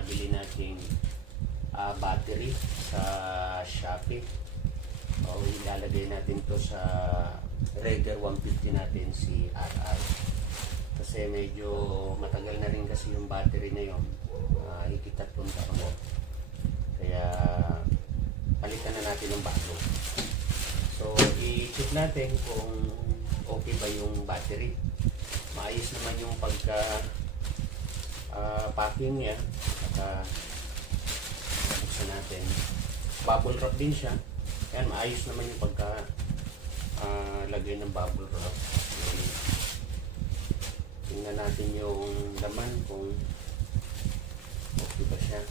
nabili nating battery sa Shopee. O ilalagay natin to sa Raider 150 natin, si RR. Kasi medyo matagal na rin kasi yung battery na yun. Higit 3 taon na. Kaya palitan na natin ng bago. So i-check natin kung okay ba yung battery. Maayos naman yung pagka packing niya. At buksan natin. Bubble wrap din siya. Yan, maayos naman yung pagka lagay ng bubble wrap. Tingnan natin yung laman kung okay ba siya.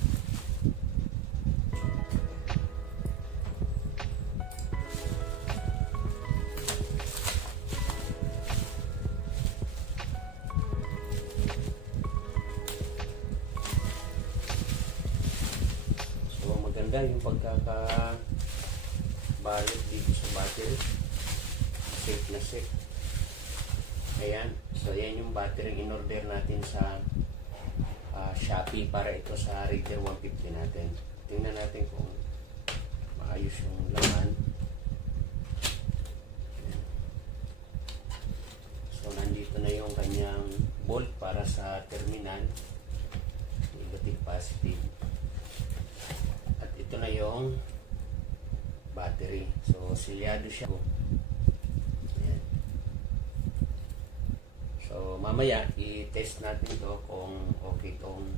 Maganda yung pagkakabalot dito sa battery. Safe na safe. Ayan. So yan yung battery in order natin sa Shopee para ito sa Raider 150 natin. Tingnan natin kung maayos yung laman. Ayan. So nandito na yung kanyang bolt para sa terminal. Negative, positive. Ito na yung battery. So, silyado siya. Ayan. So, mamaya, i-test natin ito kung okay itong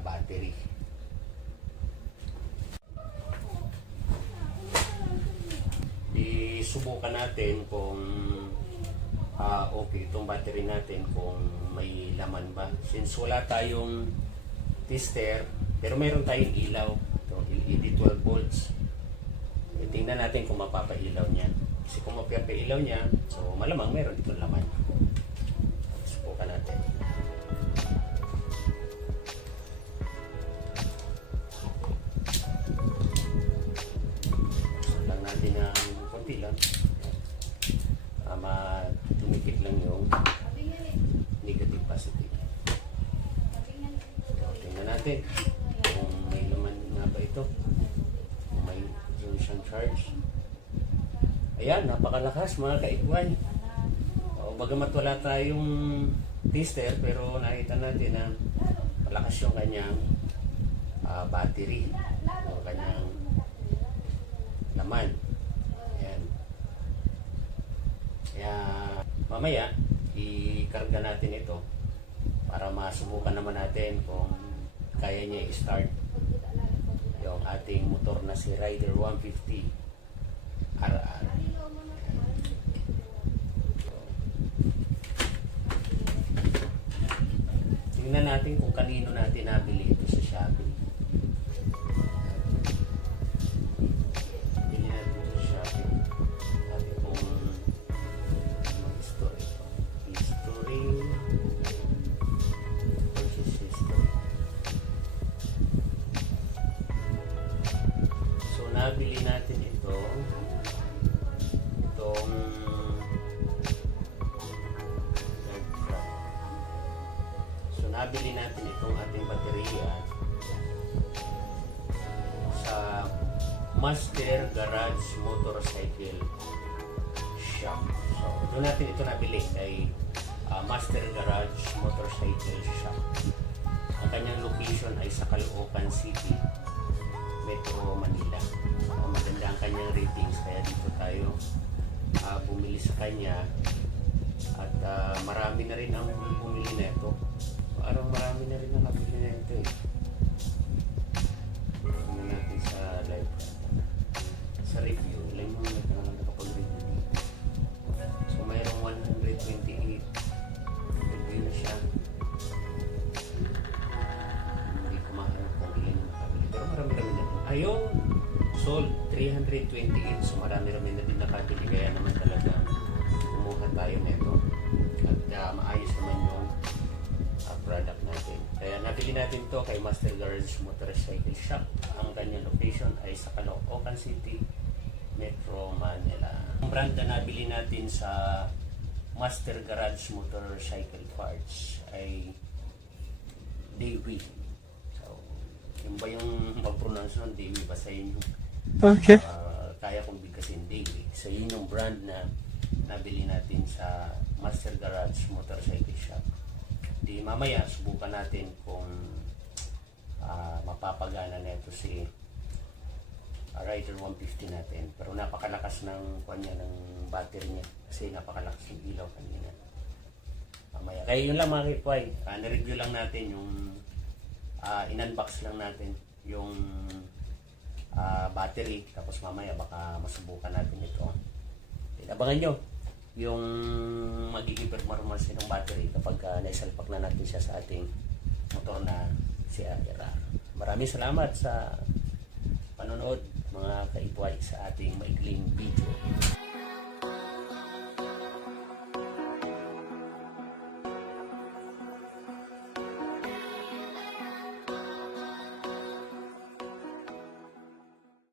battery. Isubukan natin kung okay itong battery natin, kung may laman ba. Since wala tayong tester, pero mayroon tayong ilaw. LED 12 volts. Tingnan natin kung mapapailaw niya. Kasi kung mapapailaw niya, so malamang meron ditong laman. Subukan natin. Buksan lang natin ng konti lang. Tumikit lang yung negative, positive. Tingnan natin kung may laman nga ba ito, kung may siyang charge. Ayan, napakalakas mga kaigwan. Bagamat wala tayong tester, pero nakita natin na malakas yung kanyang battery, yung kanyang laman. Ayan. Kaya mamaya i-karga natin ito para masubukan naman natin kung kaya niya i-start yung ating motor na si Raider 150 RR. Tingnan natin kung kanino natin nabili ito sa Shopee. Bili natin ito sa Shopee. Natin kung mag-store ito. History. Purchase history. So nabili natin itong nabili natin itong ating baterya sa Master Garage Motorcycle Shop. So doon natin ito nabili kay Master Garage Motorcycle Shop. Ang kanyang location ay sa Caloocan City, Metro Manila. Maganda ang kanyang ratings, kaya dito tayo bumili sa kanya. At marami na rin ang bumili na ito. Parang marami na rin ang nabili na ito eh. Tingnan natin sa live. Sa review, ilan yung nakapag-review dito. So mayroong 128 review na siya. Hindi ko mahanap kung ilan yung nakabili. Pero marami-rami na rin. Ayun! Sold 328. So marami-rami na din nakabili. Kaya naman talaga kumuha tayo nito. At maayos naman yung product natin. Kaya nabili natin to kay Master Garage Motorcycle Shop. Ang kanyang location ay sa Caloocan City, Metro Manila. Ang brand na nabili natin sa Master Garage Motorcycle Parts ay Daewoo. Yung ba yung mag-pronounce nun, Dewi, basahin yung Okay. kaya kong bigkasin, Dewi. So yun yung brand na nabili natin sa Master Garage Motorcycle Shop. Di mamaya, subukan natin kung mapapagana na ito si Rider 150 natin. Pero napakalakas ng kanya ng battery niya kasi napakalakas yung ilaw kanina. Mamaya. Kaya yun lang mga kikway. Na-review lang natin yung in-unbox lang natin yung battery. Tapos mamaya baka masubukan natin ito. Abangan nyo yung magiging performance ng battery kapag naisalpak na natin siya sa ating motor na si RR. Maraming salamat sa panonood mga kaibway sa ating maikling video.